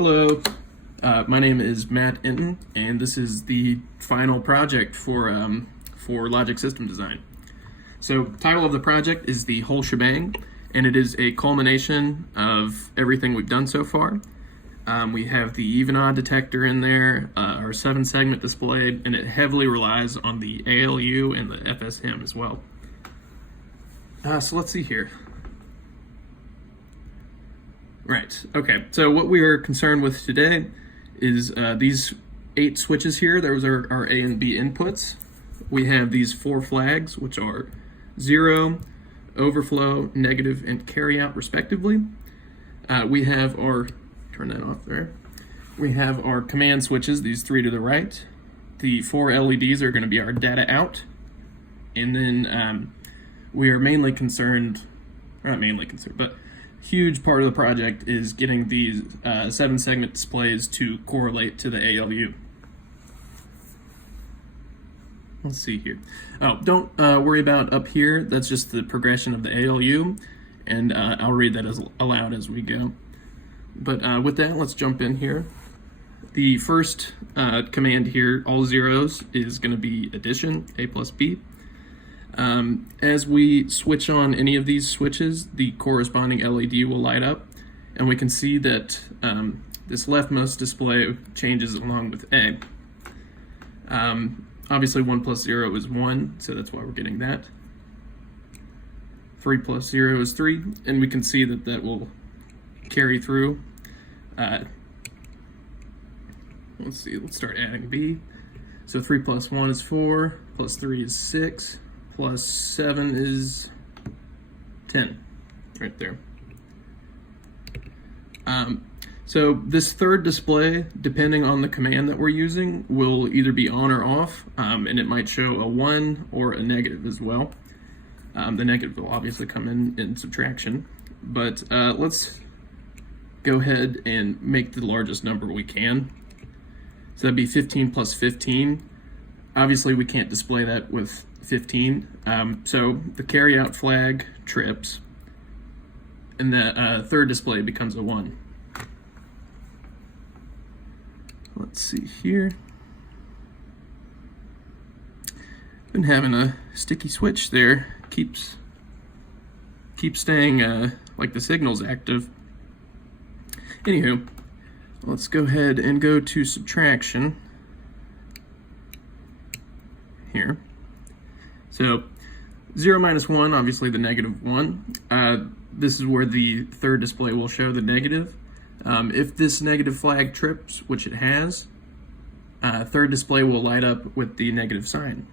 Hello, my name is Matt Inton, and this is the final project for Logic System Design. So, title of the project is the whole shebang, and it is a culmination of everything we've done so far. We have the even-odd detector in there, our 7-segment display, and it heavily relies on the ALU and the FSM as well. So let's see here. Right, okay, so what we are concerned with today is these 8 switches here. Those are our A and B inputs. We have these 4 flags, which are 0, overflow, negative, and carryout respectively. We have our, turn that off there. We have our command switches, these 3 to the right. The 4 LEDs are going to be our data out. And then we are mainly concerned, or not mainly concerned, but huge part of the project is getting these 7-segment displays to correlate to the ALU. Let's see here. Oh, don't worry about up here. That's just the progression of the ALU, and I'll read that as aloud as we go. But with that, let's jump in here. The first command here, all zeros, is going to be addition, A plus B. As we switch on any of these switches, the corresponding LED will light up, and we can see that this leftmost display changes along with A. Obviously 1 plus 0 is 1, so that's why we're getting that. 3 plus 0 is 3, and we can see that that will carry through. Let's see, let's start adding B. So 3 plus 1 is 4, plus 3 is 6. Plus 7 is 10, right there. So this third display, depending on the command that we're using, will either be on or off, and it might show a 1 or a negative as well. The negative will obviously come in subtraction, but let's go ahead and make the largest number we can. So that'd be 15 plus 15. Obviously we can't display that with 15, so the carryout flag trips, and the third display becomes a 1. Let's see here. Been having a sticky switch there. Keeps staying like the signal's active. Anywho, let's go ahead and go to subtraction here. So 0 minus 1, obviously the negative 1. This is where the third display will show the negative. If this negative flag trips, which it has, third display will light up with the negative sign.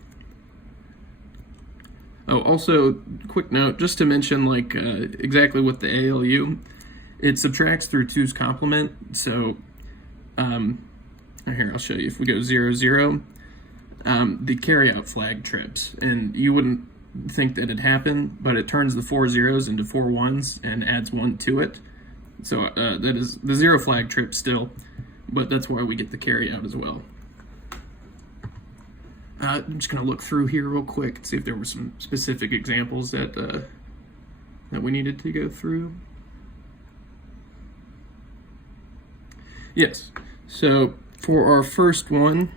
Oh, also, quick note, just to mention like exactly what the ALU, it subtracts through 2's complement. So here, I'll show you. If we go 0, 0, the carryout flag trips, and you wouldn't think that it'd happen, but it turns the 4 zeros into 4 1s and adds 1 to it. So that is the 0 flag trips still, but that's why we get the carryout as well. I'm just going to look through here real quick and see if there were some specific examples that that we needed to go through. Yes, so for our first one,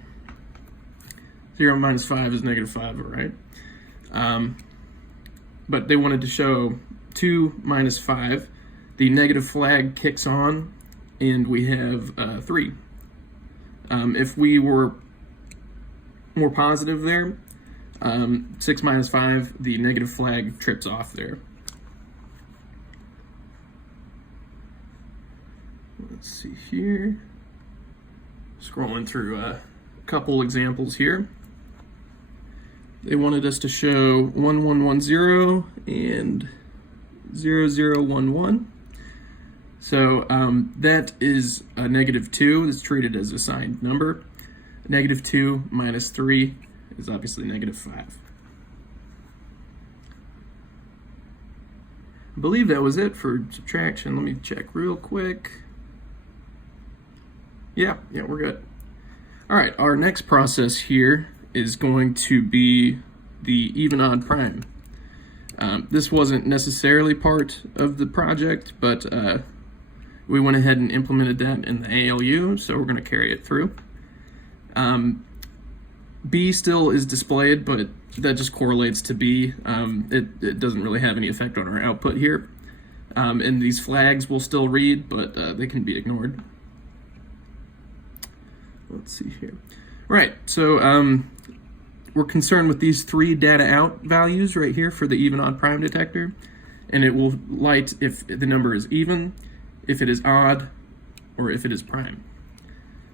0 minus 5 is negative 5, right? But they wanted to show 2 minus 5. The negative flag kicks on, and we have 3. If we were more positive there, 6 minus 5, the negative flag trips off there. Let's see here. Scrolling through a couple examples here. They wanted us to show 1 1 1 0 and 0 0 1 1. So that is a negative 2. It's treated as a signed number. Negative 2 minus 3 is obviously negative 5. I believe that was it for subtraction. Let me check real quick. Yeah, we're good. All right, our next process here is going to be the even-odd prime. This wasn't necessarily part of the project, but We went ahead and implemented that in the ALU, so we're going to carry it through. B still is displayed, but that just correlates to B. It doesn't really have any effect on our output here. And these flags will still read, but they can be ignored. Let's see here. Right, so we're concerned with these 3 data out values right here for the even odd prime detector. And it will light if the number is even, if it is odd, or if it is prime.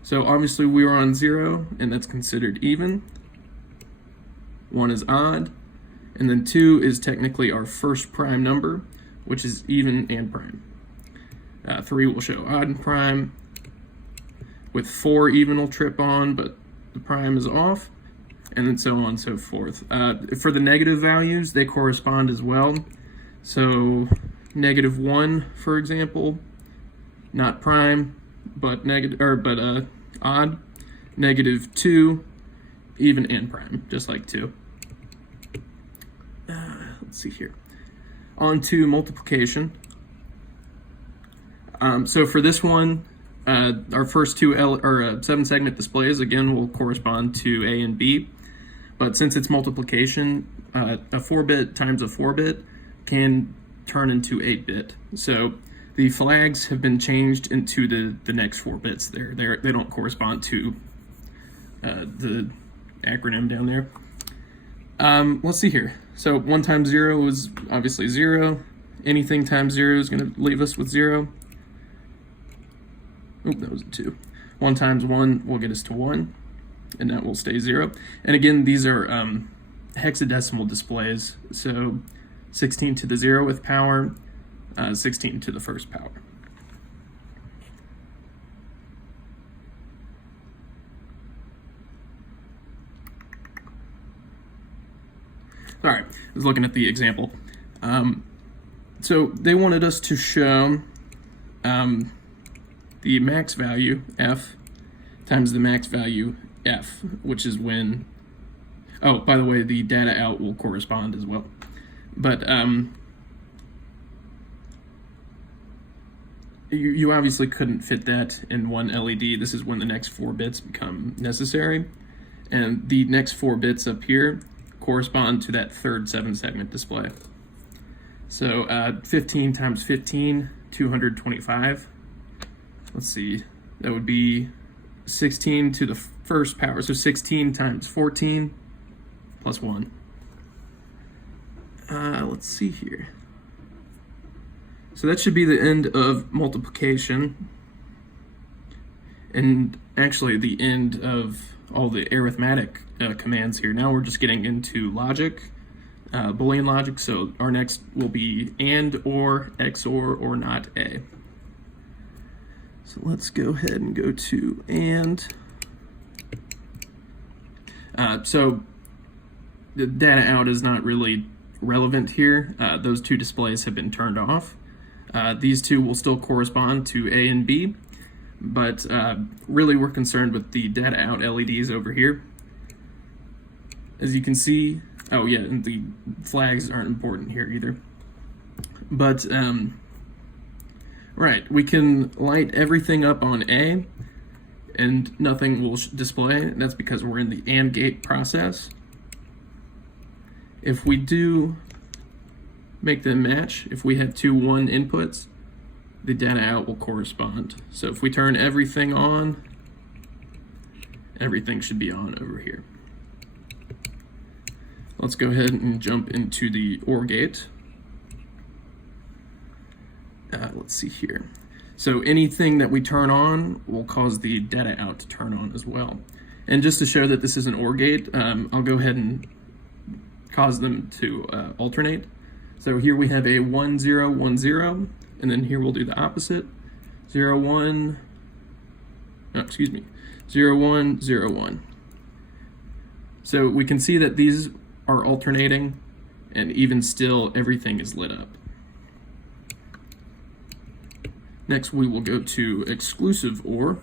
So obviously we are on 0, and that's considered even. 1 is odd, and then 2 is technically our first prime number, which is even and prime. 3 will show odd and prime, with 4 even will trip on, but the prime is off, and then so on and so forth. For the negative values, they correspond as well. So -1, for example, not prime, but odd. -2, even and prime, just like 2. Let's see here. On to multiplication. So for this one, our first 2 7-segment displays again will correspond to A and B, but since it's multiplication, a 4-bit times a 4-bit can turn into 8-bit. So the flags have been changed into the next 4 bits there. They don't correspond to the acronym down there. Let's see here. So 1 times 0 is obviously 0. Anything times 0 is going to leave us with 0. Oop, that was a 2. 1 times 1 will get us to 1, and that will stay 0. And again, these are hexadecimal displays, so 16 to the 0th power, 16 to the first power. All right, I was looking at the example. So they wanted us to show the max value, F, times the max value, F, which is when, oh, by the way, the data out will correspond as well. But you obviously couldn't fit that in one LED. This is when the next 4 bits become necessary. And the next 4 bits up here correspond to that third 7-segment display. So 15 times 15, 225. Let's see, that would be 16 to the first power. So 16 times 14 plus 1. Let's see here. So that should be the end of multiplication, and actually the end of all the arithmetic commands here. Now we're just getting into logic, Boolean logic. So our next will be AND, OR, XOR, or not A. So let's go ahead and go to AND. So the data out is not really relevant here. Those 2 displays have been turned off. These 2 will still correspond to A and B, but really we're concerned with the data out LEDs over here. As you can see, oh yeah, and the flags aren't important here either. But right, we can light everything up on A and nothing will display. That's because we're in the AND gate process. If we do make them match, if we have 2 1 inputs, the data out will correspond. So if we turn everything on, everything should be on over here. Let's go ahead and jump into the OR gate. Let's see here. So anything that we turn on will cause the data out to turn on as well. And just to show that this is an OR gate, I'll go ahead and cause them to alternate. So here we have a 1 0 1 0, and then here we'll do the opposite. 0 1, oh, excuse me, 0 1 0 1. So we can see that these are alternating, and even still everything is lit up. Next we will go to exclusive OR.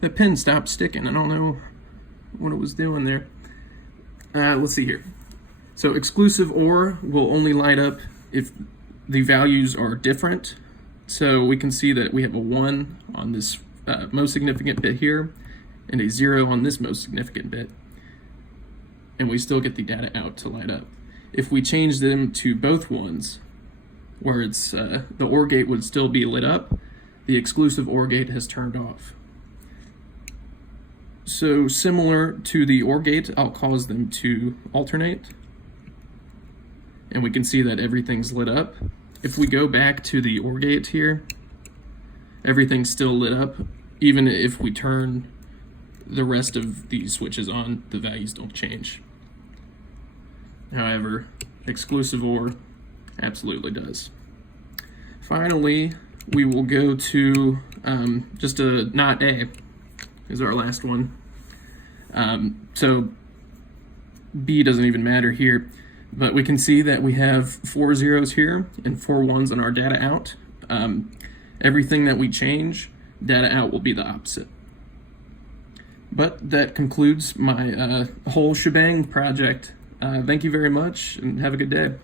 The pen stopped sticking. I don't know what it was doing there. Let's see here. So exclusive OR will only light up if the values are different. So we can see that we have a 1 on this most significant bit here, and a 0 on this most significant bit, and we still get the data out to light up. If we change them to both 1s, where it's the OR gate would still be lit up, the exclusive OR gate has turned off. So similar to the OR gate, I'll cause them to alternate, and we can see that everything's lit up. If we go back to the OR gate here, everything's still lit up. Even if we turn the rest of these switches on, the values don't change. However, exclusive OR absolutely does. Finally, we will go to just a not A is our last one. So B doesn't even matter here, but we can see that we have 4 zeros here and 4 1s on our data out. Everything that we change, data out will be the opposite. But that concludes my whole shebang project. Thank you very much and have a good day.